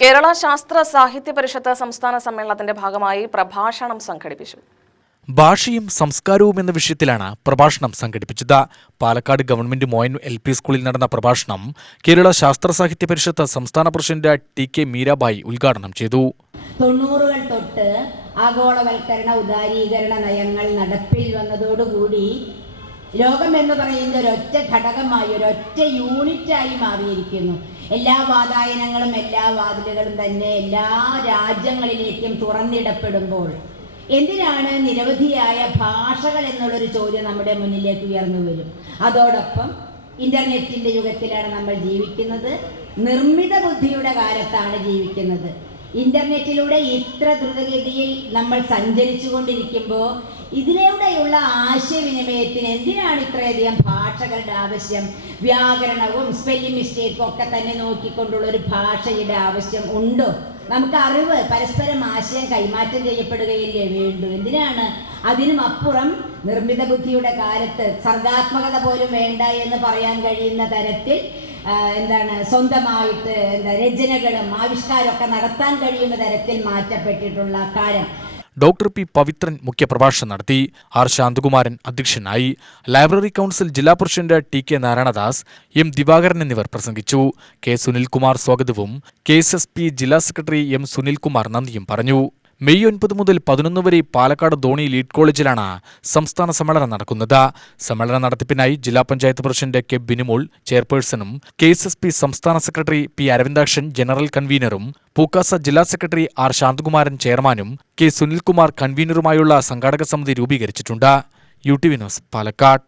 കേരള ശാസ്ത്ര സാഹിത്യ പരിഷത്ത് സംസ്ഥാന സമ്മേളനത്തിന്റെ ഭാഗമായി പ്രഭാഷണം സംഘടിപ്പിച്ചു. ഭാഷയും സംസ്കാരവും എന്ന വിഷയത്തിലാണ് പ്രഭാഷണം സംഘടിപ്പിച്ചത്. പാലക്കാട് ഗവൺമെന്റ് മോയൻ LP സ്കൂളിൽ നടന്ന പ്രഭാഷണം കേരള ശാസ്ത്ര സാഹിത്യ പരിഷത്ത് സംസ്ഥാന പ്രസിഡന്റ് TK മീരാബായി ഉദ്ഘാടനം ചെയ്തു. 90കൾ തൊട്ട് ആഗോളവൽക്കരണ ഉദാരീകരണ നയങ്ങൾ നടപ്പിൽ വന്നതോടുകൂടി ലോകം എന്ന് പറയുന്ന ഒരൊറ്റ ഘടകമായി ഒരൊറ്റ യൂണിറ്റായി മാറിയിരിക്കുന്നു. എല്ലാ വാതായനങ്ങളും എല്ലാ വാതിലുകളും തന്നെ എല്ലാ രാജ്യങ്ങളിലേക്കും തുറന്നിടപ്പെടുമ്പോൾ എന്തിനാണ് നിരവധിയായ ഭാഷകൾ എന്നുള്ളൊരു ചോദ്യം നമ്മുടെ മുന്നിലേക്ക് ഉയർന്നു വരും. അതോടൊപ്പം ഇന്റർനെറ്റിന്റെ യുഗത്തിലാണ് നമ്മൾ ജീവിക്കുന്നത്. നിർമ്മിത ബുദ്ധിയുടെ കാലത്താണ് ജീവിക്കുന്നത്. ഇന്റർനെറ്റിലൂടെ ഇത്ര ദ്രുതഗതിയിൽ നമ്മൾ സഞ്ചരിച്ചു കൊണ്ടിരിക്കുമ്പോൾ ഇതിലൂടെയുള്ള ആശയവിനിമയത്തിന് എന്തിനാണ് ഇത്രയധികം ഭാഷകളുടെ ആവശ്യം? വ്യാകരണവും സ്പെല്ലിംഗ് മിസ്റ്റേക്കും ഒക്കെ തന്നെ നോക്കിക്കൊണ്ടുള്ള ഒരു ഭാഷയുടെ ആവശ്യം ഉണ്ടോ? നമുക്ക് അറിവ് പരസ്പരം ആശയം കൈമാറ്റം ചെയ്യപ്പെടുകയില്ലേ വേണ്ടു? എന്തിനാണ്? അതിനും അപ്പുറം നിർമ്മിത ബുദ്ധിയുടെ കാലത്ത് സർഗാത്മകത പോലും വേണ്ട എന്ന് പറയാൻ കഴിയുന്ന തരത്തിൽ സ്വന്തമായിട്ട് രചനകളും ആവിഷ്കാരമൊക്കെ നടത്താൻ കഴിയുന്ന തരത്തിൽ മാറ്റപ്പെട്ടിട്ടുള്ള കാലം. Doctor P. പവിത്രൻ മുഖ്യപ്രഭാഷണം നടത്തി. R. ശാന്തകുമാരൻ അധ്യക്ഷനായി. ലൈബ്രറി കൗൺസിൽ ജില്ലാ president TK Narayanadas, M. Divakaran എന്നിവർ പ്രസംഗിച്ചു. K. സുനിൽകുമാർ സ്വാഗതവും KSSP ജില്ലാ സെക്രട്ടറി M. സുനിൽകുമാർ നന്ദിയും പറഞ്ഞു. മെയ് 9 മുതൽ 11 വരെ പാലക്കാട് ധോണി ലീഡ് കോളേജിലാണ് സംസ്ഥാന സമ്മേളനം നടക്കുന്നത്. സമ്മേളന നടത്തിപ്പിനായി ജില്ലാ പഞ്ചായത്ത് പ്രസിഡന്റ് K. ബിനുമോൾ ചെയർപേഴ്സണും KSSP സംസ്ഥാന സെക്രട്ടറി P. അരവിന്ദാക്ഷൻ ജനറൽ കൺവീനറും പൂക്കാസ ജില്ലാ സെക്രട്ടറി R. ശാന്തകുമാരൻ ചെയർമാനും K. സുനിൽകുമാർ കൺവീനറുമായുള്ള സംഘാടക സമിതി രൂപീകരിച്ചിട്ടുണ്ട്. UTV news Palakkad.